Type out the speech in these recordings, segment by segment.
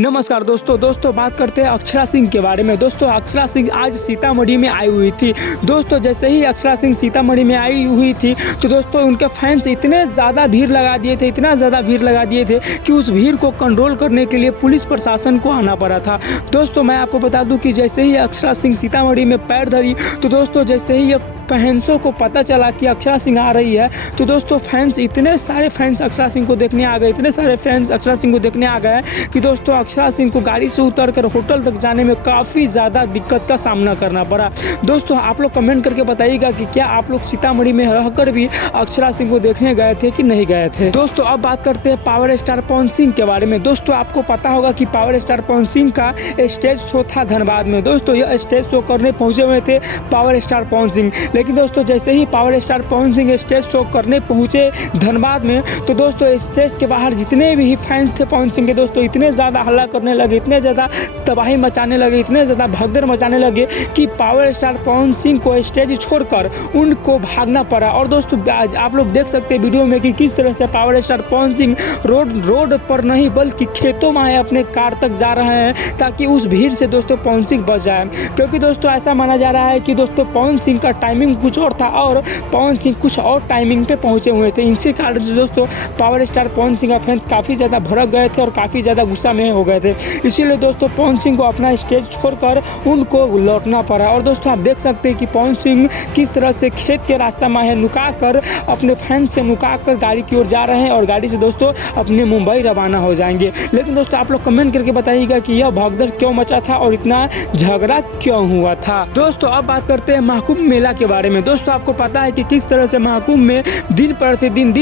नमस्कार दोस्तों बात करते हैं अक्षरा सिंह के बारे में। दोस्तों अक्षरा सिंह आज सीतामढ़ी में आई हुई थी। दोस्तों जैसे ही अक्षरा सिंह सीतामढ़ी में आई हुई थी तो दोस्तों उनके फैंस इतने ज़्यादा भीड़ लगा दिए थे कि उस भीड़ को कंट्रोल करने के लिए पुलिस प्रशासन को आना पड़ा था। दोस्तों मैं आपको बता दूं कि जैसे ही अक्षरा सिंह सीतामढ़ी में पैर धरी तो दोस्तों जैसे ही फैंसों को पता चला कि अक्षरा सिंह आ रही है तो दोस्तों इतने सारे फैंस अक्षरा सिंह को देखने आ गए कि दोस्तों अक्षरा सिंह को गाड़ी से उतरकर होटल तक जाने में काफ़ी ज़्यादा दिक्कत का सामना करना पड़ा। दोस्तों आप लोग कमेंट करके बताइएगा कि क्या आप लोग सीतामढ़ी में रहकर भी अक्षरा सिंह को देखने गए थे कि नहीं गए थे। दोस्तों अब बात करते हैं पावर स्टार पवन सिंह के बारे में। दोस्तों आपको पता होगा कि पावर स्टार पवन सिंह का स्टेज शो था धनबाद में। दोस्तों यह स्टेज शो करने पहुंचे हुए थे पावर स्टार पवन सिंह, लेकिन दोस्तों जैसे ही power star Pawan Singh stage show करने पहुंचे धनबाद में तो दोस्तों स्टेज के बाहर जितने भी फैंस थे पवन सिंह के दोस्तों इतने ज़्यादा हल्ला करने लगे, इतने ज़्यादा तबाही मचाने लगे, इतने ज़्यादा भगदड़ मचाने लगे कि पावर स्टार पवन सिंह को स्टेज छोड़कर उनको भागना पड़ा। और दोस्तों आज आप लोग देख सकते हैं वीडियो में कि किस तरह से power star Pawan Singh road पर नहीं बल्कि खेतों में अपने कार तक जा रहे हैं ताकि उस भीड़ से दोस्तों पवन सिंह बच जाए। क्योंकि दोस्तों ऐसा माना जा रहा है कि दोस्तों पवन सिंह का टाइमिंग कुछ और था और पवन सिंह कुछ और टाइमिंग पे पहुंचे हुए थे। इसी कारण से दोस्तों पावर स्टार पवन सिंह का फैंस काफ़ी ज़्यादा भड़क गए थे और काफ़ी ज़्यादा गुस्सा में हो गए थे। इसीलिए दोस्तों पवन सिंह को अपना स्टेज छोड़कर उनको लौटना पड़ा। और दोस्तों आप देख सकते हैं कि पवन सिंह किस तरह से खेत के रास्ता में नुका कर अपने फैंस से नुका कर गाड़ी की ओर जा रहे हैं और गाड़ी से दोस्तों अपने मुंबई रवाना हो जाएंगे। लेकिन दोस्तों आप लोग कमेंट करके बताइएगा कि यह भगदड़ क्यों मचा था और इतना झगड़ा क्यों हुआ था। दोस्तों अब बात करते हैं महाकुंभ मेला के बारे में। दोस्तों आपको पता है कि किस तरह से महाकुंभ में दिन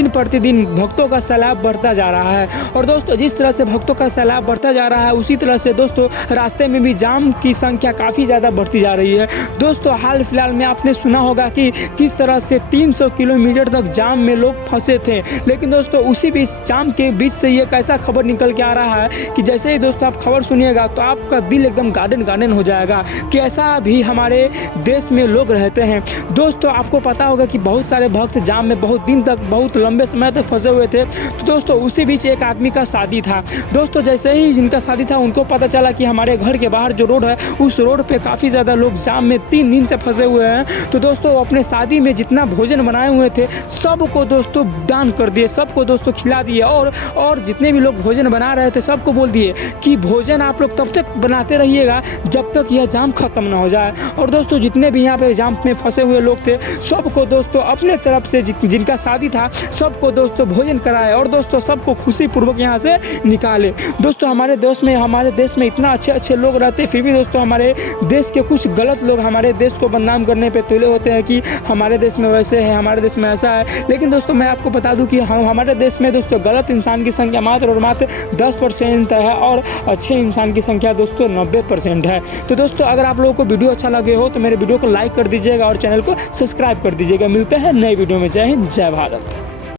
प्रतिदिन भक्तों का सैलाब बढ़ता जा रहा है। और दोस्तों जिस तरह से भक्तों का सैलाब बढ़ता जा रहा है उसी तरह से दोस्तों रास्ते में भी जाम की संख्या काफ़ी ज़्यादा बढ़ती जा रही है। दोस्तों हाल फिलहाल में आपने सुना होगा कि किस तरह से 300 किलोमीटर तक जाम में लोग फंसे थे। लेकिन दोस्तों उसी बीच जाम के बीच से ये कैसा खबर निकल के आ रहा है कि जैसे ही दोस्तों आप खबर सुनिएगा तो आपका दिल एकदम गार्डन हो जाएगा कि ऐसा भी हमारे देश में लोग रहते हैं। दोस्तों आपको पता होगा कि बहुत सारे भक्त जाम में बहुत दिन तक बहुत लंबे समय तक फंसे हुए थे। तो दोस्तों उसी बीच एक आदमी का शादी था। दोस्तों जैसे ही जिनका शादी था उनको पता चला कि हमारे घर के बाहर जो रोड है उस रोड पे काफ़ी ज़्यादा लोग जाम में 3 दिन से फंसे हुए हैं। तो दोस्तों अपने शादी में जितना भोजन बनाए हुए थे सबको दोस्तों दान कर दिए, सबको दोस्तों खिला दिए और जितने भी लोग भोजन बना रहे थे सबको बोल दिए कि भोजन आप लोग तब तक बनाते रहिएगा जब तक यह जाम खत्म ना हो जाए। और दोस्तों जितने भी यहाँ पे जाम में फंसे हुए लोग थे सबको दोस्तों अपने तरफ से जिनका शादी था सबको दोस्तों भोजन कराए और दोस्तों सबको खुशी पूर्वक यहाँ से निकाले। दोस्तों हमारे देश में इतना अच्छे लोग रहते फिर भी दोस्तों हमारे देश के कुछ गलत लोग हमारे देश को बदनाम करने पे तुले होते हैं कि हमारे देश में वैसे है, हमारे देश में ऐसा है। लेकिन दोस्तों मैं आपको बता दूं कि हमारे देश में दोस्तों गलत इंसान की संख्या मात्र 10% है और अच्छे इंसान की संख्या दोस्तों 90% है। तो दोस्तों अगर आप लोगों को वीडियो अच्छा लगे हो तो मेरे वीडियो को लाइक कर दीजिएगा और चैनल को सब्सक्राइब कर दीजिएगा। मिलते हैं नए वीडियो में। जय हिंद, जय भारत।